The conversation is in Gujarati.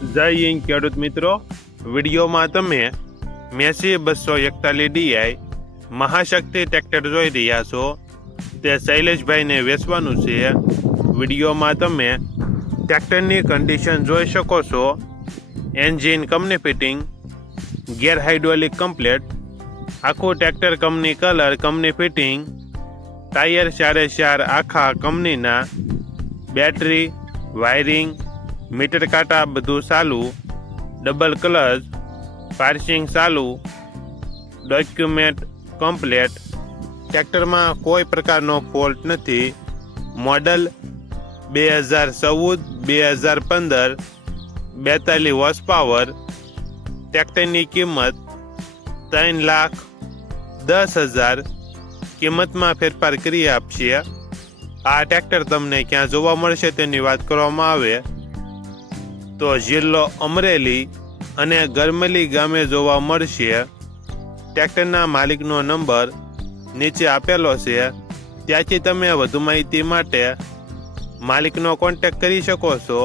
જય હિન્દ ખેડૂત મિત્રો, વિડીયોમાં તમે મેસી 241 DI મહાશક્તિ ટ્રેક્ટર જોઈ રહ્યા છો. તે શૈલેષભાઈને વેચવાનું છે. વિડીયોમાં તમે ટ્રેક્ટરની કન્ડિશન જોઈ શકો છો. Engine company fitting, gear hydraulic complete, આખું tractor company colour, company fitting, tyre 4 આખા કંપનીના, બેટરી, વાયરિંગ, મીટર કાંટા બધું ચાલુ, ડબલ ક્લચ, પાર્સિંગ ચાલુ, ડોક્યુમેન્ટ કમ્પ્લેટ. ટ્રેક્ટરમાં કોઈ પ્રકારનો ફોલ્ટ નથી. Model 2014-2015, 42 horsepower. ટ્રેક્ટરની કિંમત 3,10,000. કિંમતમાં ફેરફાર કરી આપશે. આ ટ્રેક્ટર તમને ક્યાં જોવા મળશે તેની વાત કરવામાં આવે તો જિલ્લો અમરેલી અને ગરમલી ગામે જોવા મળશે. ટ્રેક્ટરના માલિકનો નંબર નીચે આપેલો છે, ત્યાંથી તમે વધુ માહિતી માટે માલિકનો કોન્ટેક્ટ કરી શકો છો.